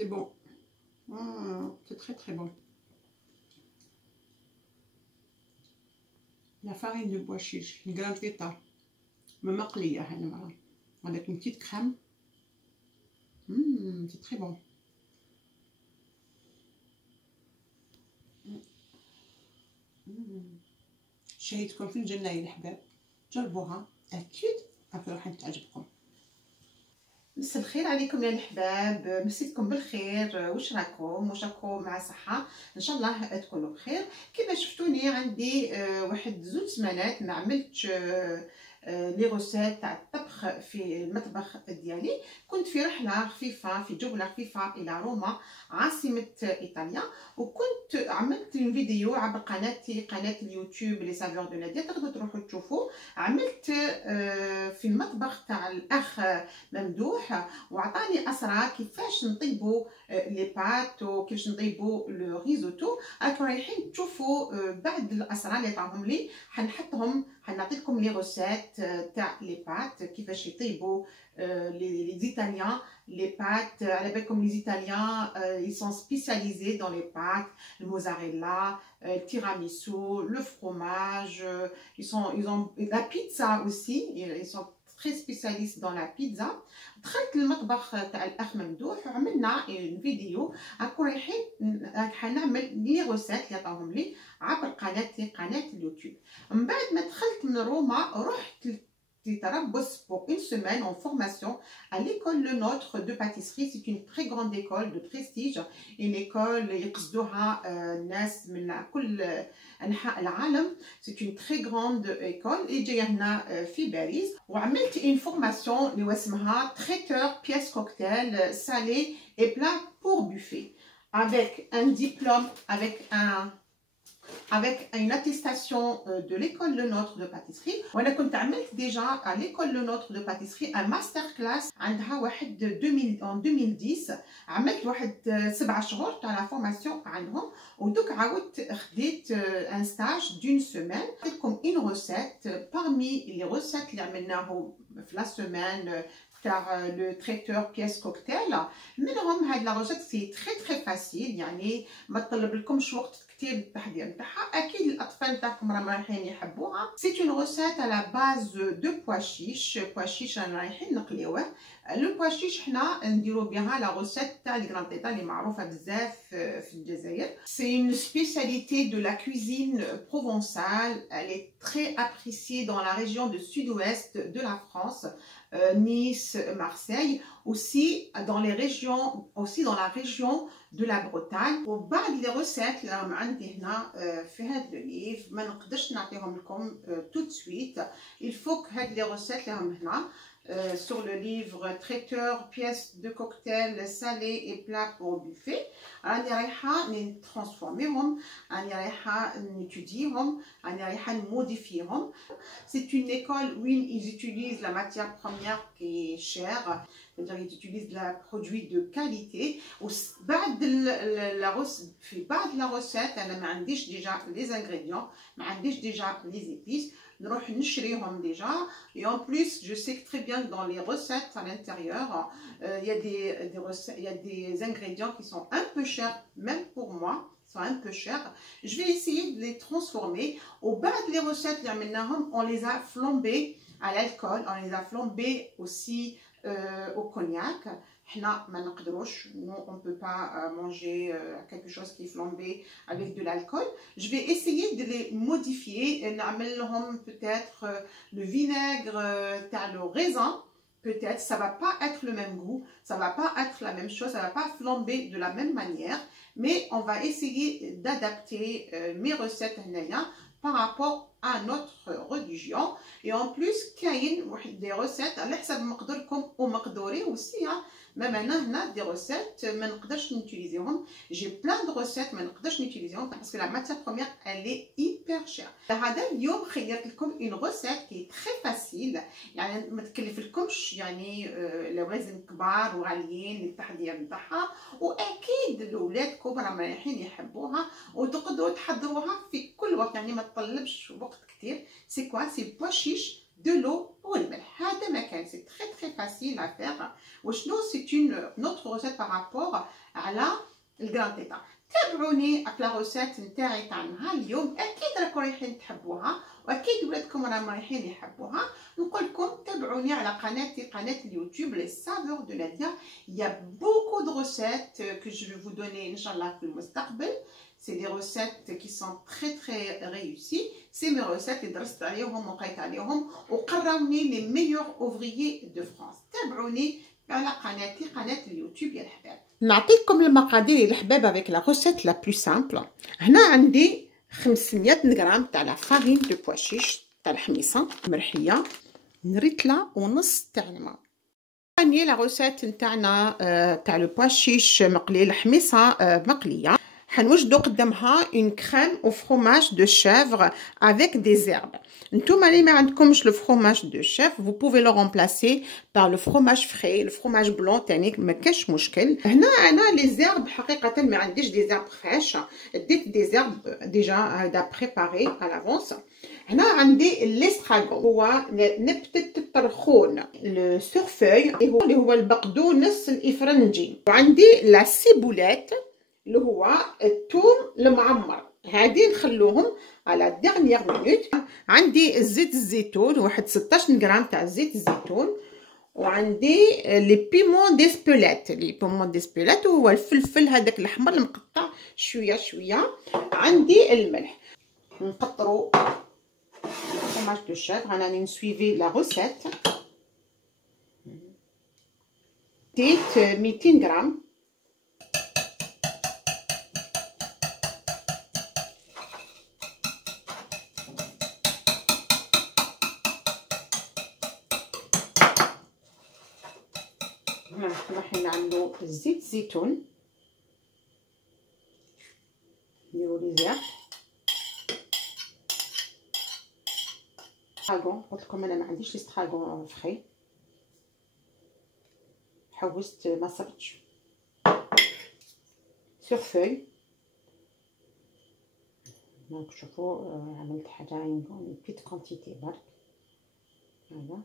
C'est bon. C'est très très bon. La farine de bois chiche, une grande feta. مقلية هذه المرة avec une petite crème. C'est très bon. شهيتكم في الجنة يا الحباب، جربوها أكيد راح تعجبكم. مساء الخير عليكم يا الحباب، مسيتكم بالخير. واش راكم مع صحة؟ ان شاء الله تكونوا بخير. كما شفتوني عندي واحد 2 سمانات ما عملتش لي روسيت تاع الطبخ في المطبخ ديالي. كنت في رحله خفيفه، في جوله خفيفه الى روما عاصمه ايطاليا، وكنت عملت فيديو عبر قناتي، قناه اليوتيوب لي سافور دو نادية، تقدروا تروحوا تشوفوا. عملت في المطبخ تاع الاخ ممدوح، وعطاني اسرار كيفاش نطيبوا لي بات وكيفاش نطيبوا لو ريزوتو. راكم رايحين تشوفوا بعد الاسرار اللي عطاهم لي، حنعطيكم لي روسيت تاع لي بات كيفاش يطيبوا لي زيتاليان لي بات. على بالكم لي زيتاليان ils sont spécialisés dans les pâtes, le mozzarella, le tiramisu, le fromage, ils ont la pizza aussi, ils sont très spécialistes dans la pizza. دخلت المطبخ تاع الاخ ممدوح وعملنا فيديو. راكم رايحين حنعمل لي روسيت اللي عطاهم لي عبر قناتي، قناه اليوتيوب. من بعد ما دخلت من روما رحت تربص pour une semaine en formation à l'école Le Nôtre de pâtisserie. C'est une très grande école de prestige, une école يقصدوها ناس من كل أنحاء العالم. C'est une très grande école اللي جايه هنا في باريس. وعملت une formation اللي اسمها traiteur pièce cocktail salé et plat pour buffet avec un diplôme, avec une attestation de l'école Le Nôtre de pâtisserie. وانا كنت عملت déjà à l'école Le Nôtre de pâtisserie un master class عندها واحد en 2010. عملت واحد 7 شهور تاع لا فورماسيون عندهم، ودوك عاودت خديت un stage d'une semaine. عطيتكم une recette parmi les recettes اللي عملناهم في لا سيمين تاع لو تريتور بيس كوكتيل. منهم هاد لا روسيت سي تري فاسيل، يعني ما تطلب لكمش وقت كتير التحضير نتاعها. اكيد الاطفال نتاعكم راهم رايحين يحبوها. سي اون روسيت على باز دو بوا شيش. بوا شيش رانا رايحين نقليوه. لو بوا شيش حنا نديرو بها لا روسيت تاع لي غران تيتا اللي معروفه بزاف في الجزائر. سي اون سبيساليتي دو لا كوزين بروفونسال. elle est très appréciée dans la région de sud-ouest de la France, Nice, Marseille, aussi dans la région de la Bretagne. وبعد لي روسيت اللي راهم عندي هنا في هذا الليف ما نقدرش نعطيهم لكم tout de suite. il faut que هاد لي روسيت اللي راهم هنا sur le livre traiteur pièces de cocktail salé et plat pour buffet. راني رايحه نترانسفورميهم، راني رايحه نتوديهم، راني رايحه نموديفيهم. c'est une école où ils utilisent la matière première qui est chère، c'est-à-dire ils utilisent la produit de qualité. وبعد في بعد la recette انا ما عنديش déjà les ingrédients، ما عنديش déjà les épices، نروح نشريهم déjà. et en plus je sais que très bien que dans les recettes à l'intérieur il y a des ingrédients qui sont un peu chers, même pour moi sont un peu chers. Je vais essayer de les transformer. Au bas les recettes اللي عملناهم on les a flambés à l'alcool, on les a flambés aussi au cognac. حنا ما نقدروش، on peut pas manger quelque chose qui est flambé avec de l'alcool. Je vais essayer de les modifier. نعمل لهم peut-être le vinaigre تاع le raisin. Peut-être ça va pas être le même goût, ça va pas être la même chose, ça va pas flamber de la même manière, mais on va essayer d'adapter mes recettes هنايا par rapport à notre religion. et en plus كاين واحد des recettes على حسب مقدركم ومقدوري aussi. même انا هنا des recettes ما نقدرش نوتيليزيهم. j'ai plein de recettes ما نقدرش نوتيليزيهم parce que la matière première elle est hyper chère. هذا اليوم خيرت لكم une recette qui est très facile، يعني ما تكلفلكمش يعني لوازم كبار وغاليين للتحضير نتاعها، واكيد الاولادكم راهم رايحين يحبوها وتقدروا تحضروها في كل وقت، يعني ما تطلبش وقت كتير. سي كوا سي بوا شيش دو لو والملح. هاد هذا ما كان سي تري فاسيل ا فيغ. وشنو سي اون نوتر روسيت بارابور على الجرانتيتا. تابعوني في لا روسيت نتاعي تاع نهار اليوم، اكيد راكم رايحين تحبوها واكيد ولادكم راهم رايحين يحبوها. نقول لكم تابعوني على قناتي، قناه اليوتيوب لي سافور دو ناديا. يا بوكو دو روسيت كو جو في فو دوني ان شاء الله في المستقبل. سي دي روسيت كي سون تري ريوسي. سي مي روسيت اللي درست عليهم وقيت عليهم وقراوني لي ميور اوفريي دو فرانس. تابعوني على قناتي، قناه اليوتيوب يا الحباب. نعطيكم المقادير الحباب افيك لا روسيت لا بلو سامبل. هنا عندي 500 غرام تاع لا فارين دو بواشيش تاع الحميصه مرحيه، ريتله ونص تاع الماء. ثاني لا روسيت نتاعنا تاع لو بواشيش مقلي، الحميصه مقليه. حنوجدو قدامها اون كريم او فروماج دو شيفر افيك دي زيرب. نتوما اللي ما عندكمش لو فروماج دو شيف vous pouvez le remplacer par le fromage frais، le fromage blanc تاني ما كاش مشكل. هنا انا لي زيرب حقيقه ما عنديش دي زيرب فريش، ديت دي زيرب ديجا هذا بريباري على لافونس. هنا عندي الاستراغون هو نبتة الطرخون، لو سورفوي اللي هو البقدونس الافرنجي، وعندي لا سيبولات اللي هو الثوم المعمر. هادي نخلوهم على ديرنيير مينوت. عندي زيت الزيتون واحد 16 غرام تاع زيت الزيتون، وعندي لي بيمون ديسبولات. لي بيمون ديسبولات هو الفلفل هذاك الاحمر المقطع شويه شويه. عندي الملح. نقطروا الفرماج دو شيفر. انا نسويفي لا روسيت. ديت 200 غرام. راح نعملو زيت الزيتون، نديرو لي زيت استراغون. قلت لكم انا ما عنديش استراغون فري، حوست ما صبتش. سورفوي دونك شوفوا عملت حاجه اون بيت كونتيتي برك. هذا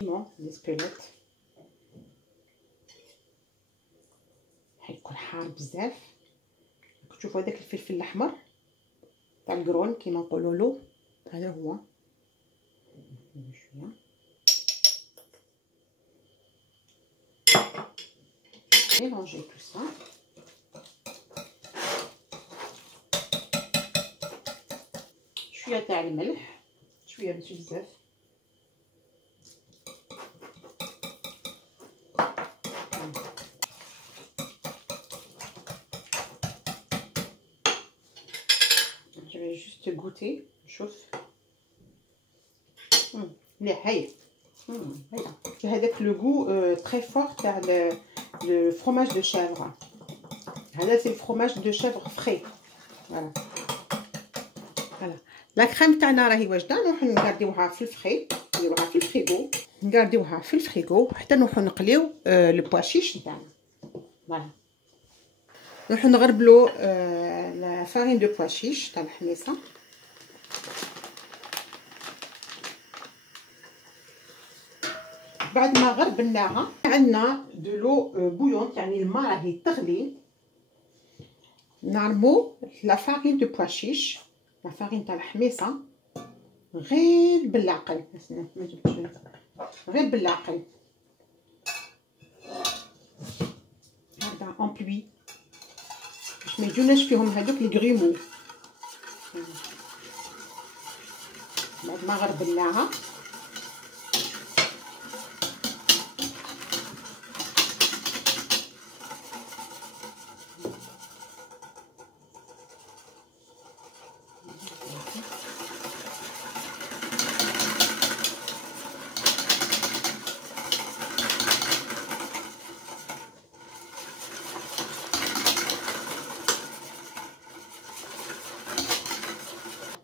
بيمون ديسبولات حيكون حار بزاف. تشوفوا هذاك الفلفل الاحمر تاع القرون كيما نقولوا له، هذا هو. شويه ميلونجي تو سا. شويه تاع الملح، شويه ماشي بزاف. je vais juste goûter نشوف. مليح هايل. هذاك لو غو تري فور تاع لو فروماج دو شيفر. هذا سي الفروماج دو شيفر فري. فوالا فوالا. لا كريم تاعنا راهي واجده. نروحو نغارديوها في الفري، نديروها في الفريغو، نغارديوها في الفريغو حتى نروحو نقليو لو بواشيش تاعنا. فوالا نروحو نغربلو لا فارين دو بواشيش تاع الحميصه. بعد ما غربناها عندنا دو لو بويون، يعني الماء راهي تغلي. نعرمو لا فارين دو بواشيش، لا فارين تاع الحميصه، غير بالعقل. ما جبتش غير بالعقل. هذا اون بلوي باش ما يجوناش فيهم هذوك لي غريمو. بعد ما غربناها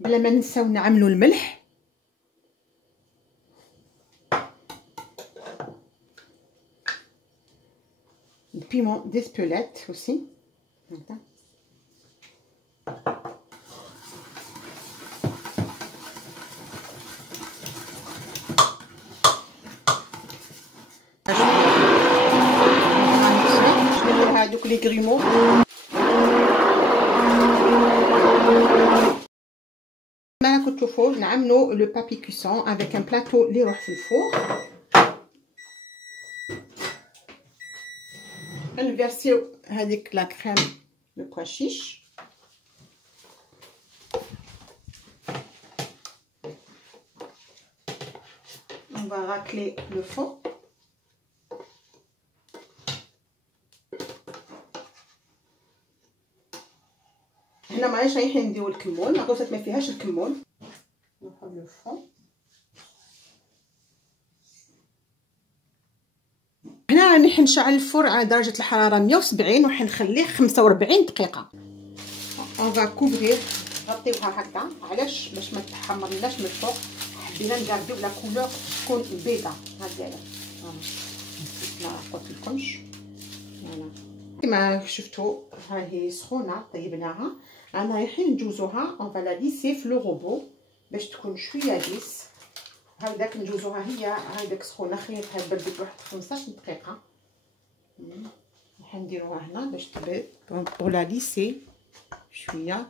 بلا ما ننساو نعملو الملح. البيمون ديسبولات اوسي هكذا. هادوك لي غريمو. كما راكم تشوفوا نعملوا لو بابي كوسون افيك ان بلاطو اللي يروح في الفور. نفيرسيو هذيك لا كريم دو بوا شيش. On va racler le fond. هنا معايش رايحين نديرو الكمون، العروسات ما فيهاش الكمون. نحط لو فون. هنا راني نشعل الفور على درجة الحرارة 170 وحنخليه 45 دقيقة. on va couvrir. نغطيوها هكذا، علاش؟ باش ما تحمرناش من الفوق، حبينا نجارديو لا كولور تكون بيضة هكذا. ما قلت لكمش فوالا كما شفتوا ها هي سخونه طيبناها. رانا رايحين نجوزوها اون فا لا ليسي في لو روبو باش تكون شويه ليس. هكذاك نجوزوها هي هكذاك سخونه، خليتها تبرد واحد 15 دقيقه. نديروها هنا باش تبرد بور لا ليسي شويه.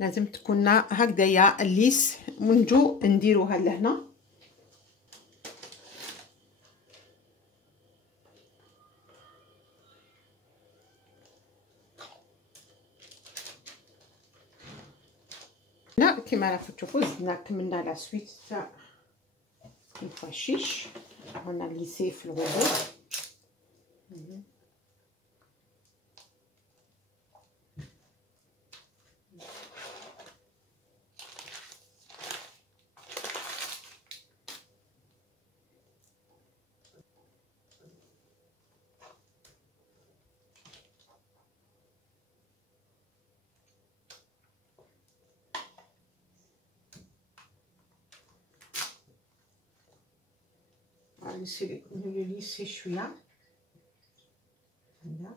لازم تكون هكذايا الليس ونجو نديروها لهنا. هنا كما راكم تشوفوا زدنا كملنا لا سويت تاع البوا شيش. هنا ليسي في الغوبو. نليسي شويه هنا.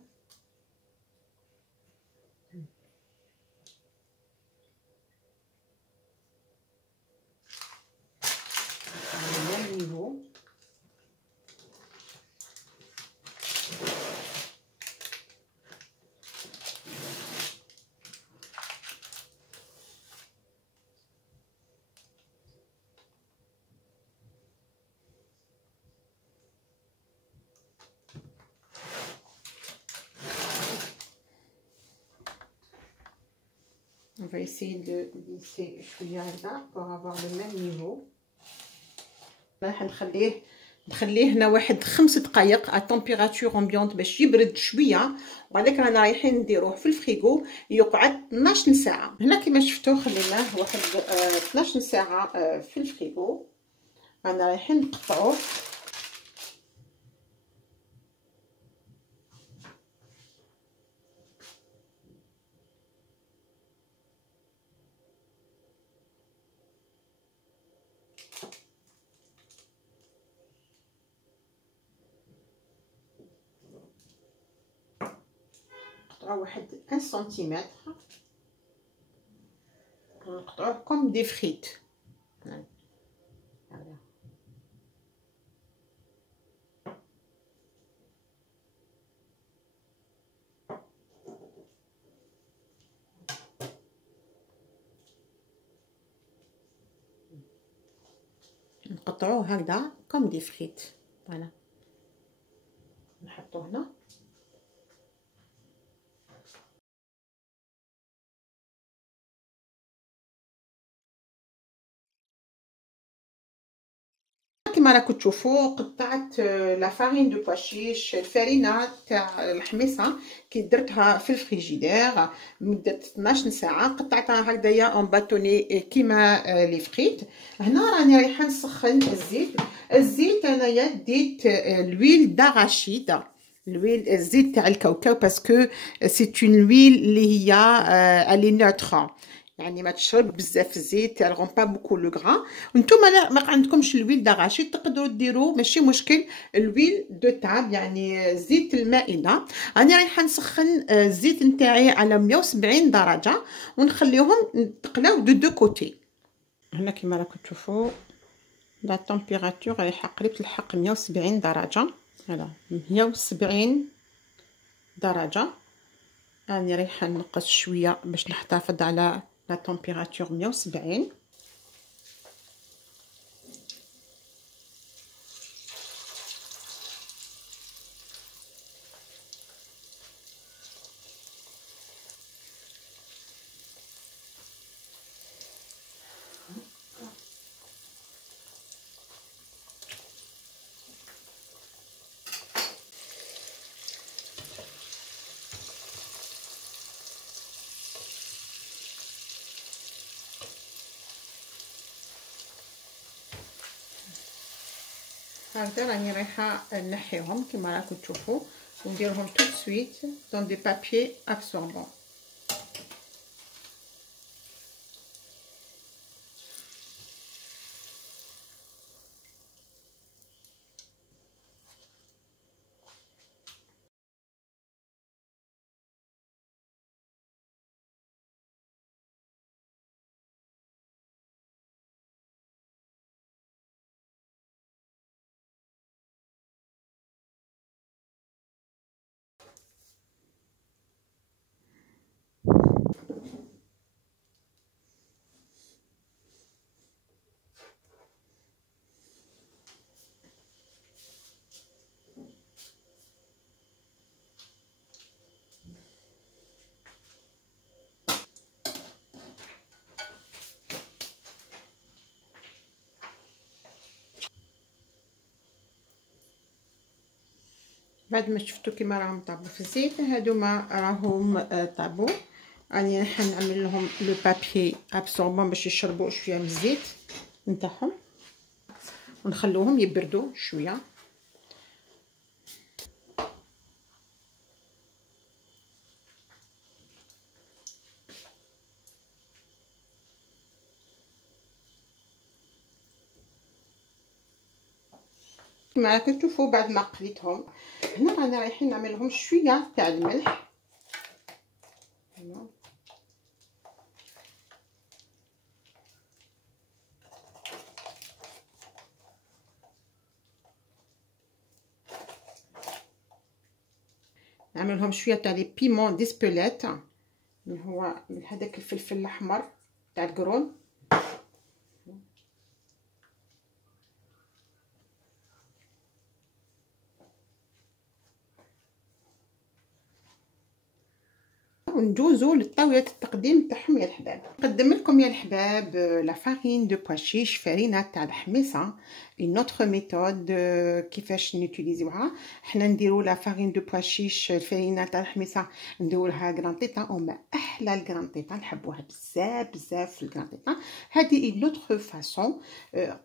على النيفو on va essayer de lisser شويه هكذا pour avoir le même niveau. راح نخليه هنا واحد 5 دقائق على تمبيراتور امبيونط باش يبرد شويه، وبعدك رانا رايحين نديروه في الفريغو يقعد 12 ساعه. هنا كما شفتوا خليناه واحد 12 ساعه في الفريغو. رانا رايحين نقطعوه. واحد 1 سنتيمتر. نقطعوه كوم دي فريت. نقطعوه هكذا كوم دي فريت. فوالا نحطوه هنا. كما راكم تشوفوا قطعت لا فارين دو بوا شيش، الفارينه تاع الحميصه كي درتها في الفريجيدير مده 12 ساعه. قطعتها هكذايا اون باتوني كيما لي فريت. هنا راني رايحه نسخن الزيت. الزيت انايا ديت لويل داراشيد الويل الزيت تاع الكاوكاو باسكو سي اون ويل اللي هي الي نوتر، يعني ما تشرب بزاف الزيت الغون با بوكو لو غرا. وانتم لا ما عندكمش الويل داغاشي تقدروا ديروا ماشي مشكل الويل دو تاب يعني زيت المائده. راني رايحه نسخن الزيت نتاعي على 170 درجه ونخليهم يتقلاو دو كوتي. هنا كيما راكم تشوفوا لا تمبيراتور رايحه قريب تلحق 170 درجه. فوالا 170 درجه. راني رايحه نقص شويه باش نحتفظ على لا تمبيراتور 170. هكذا راني رايحه نحيهم كما راكم تشوفوا ونديرهم tout de suite dans des papiers absorbants. بعد ما شفتوا كيما راهم طابوا في الزيت هادوما راهم طابوا. راني رايحه نعمل لهم لو بابي ابسوربون باش يشربوا شويه من الزيت نتاعهم ونخلوهم يبردوا شويه. كما راكم تشوفوا بعد ما قليتهم هنا رانا رايحين نعمل لهم شويه تاع الملح. نعمل لهم شويه تاع لي بيمون ديسبوليت اللي هو هذاك الفلفل الاحمر تاع القرون. وندوزو لطاوله التقديم تاعهم يا الحباب. نقدم لكم يا الحباب لا فارين دو بواشيش فرينه تاع الحميصه. اون اوتر ميثود كيفاش نوتيليزيوها. حنا نديرو لا فارين دو بواشيش الفرينه تاع الحميصه نديرو لها غرانطيطه وما احلى الغرانطيطه نحبوها بزاف بزاف الغرانطيطه. هذه اون اوتر فاصون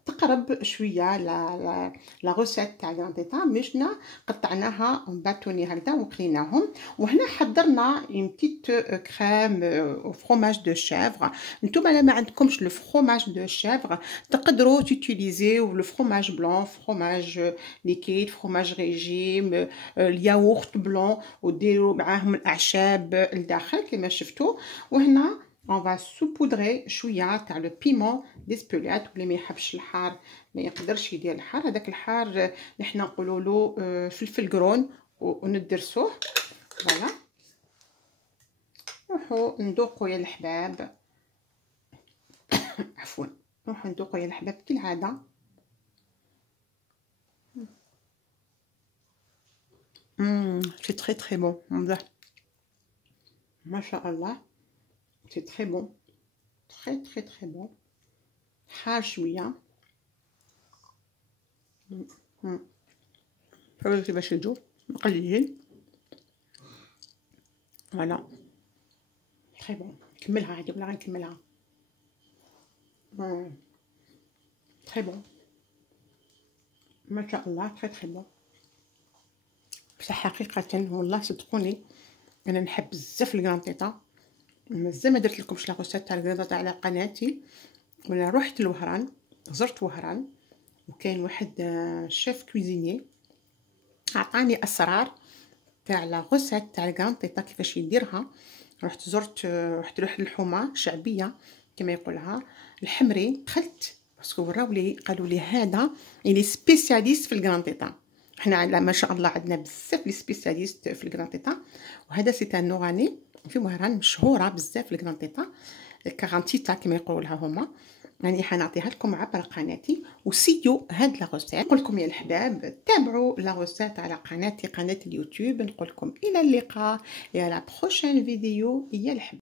تقرب شويه لا روسيت تاع الغرانطيطه. مشنا قطعناها باتوني هكذا وقليناهم. وهنا حضرنا اون بتيت كريم او فرomage دو شيفر. نتوما ما عندكمش لو فرomage دو شيفر تقدروا تيتيليزيو لو فرomage بلون فرomage ليكيد فرomage ريجيم الياغورت بلون وديروا معاهم الاعشاب الداخل كما شفتوا. وهنا on va saupoudrer شويه تاع لو بيمون ديسبوليات. واللي ما يحبش الحار ما يقدرش يدير الحار. هذاك الحار نحنا نقولوا له فلفل قرون وندرسوه. فوالا نروحو ندوقو يا الحباب. عفوا نروحو ندوقو يا الحباب كالعاده. سي تري تري بون ما شاء الله. سي تري بون تري تري تري بون. حار شويه حاولت باش يجو مقليين. فوالا تري بون. نكملها عادي ولا غنكملها. تري بون ما شاء الله تري تري بون. بصح حقيقه والله صدقوني انا نحب بزاف الكرانطيطه. مازال ما درت لكمش لا غوسيت تاع الكرانطيطه على قناتي، ولا رحت لوهران، زرت وهران وكاين واحد شيف كويزيني عطاني اسرار تاع لا غوسيت تاع الكرانطيطه كيفاش يديرها. رحت لواحد الحومه شعبيه كما يقولها الحمري، دخلت باسكو وراولي قالوا لي هذا اللي سبيسياليست في الكرانطيطه. حنا على ما شاء الله عندنا بزاف لي سبيسياليست في الكرانطيطه، وهذا سي تاع نوراني في وهران مشهوره بزاف في الكرانطيطه كارانتيتا كما يقولوا لها هما. يعني حنعطيها لكم عبر قناتي وسيو هاد لا غوسيت. نقول لكم يا الحباب تابعوا لا غوسيت على قناتي، قناه اليوتيوب. نقول لكم الى اللقاء يا لا بروشين فيديو يا الحباب.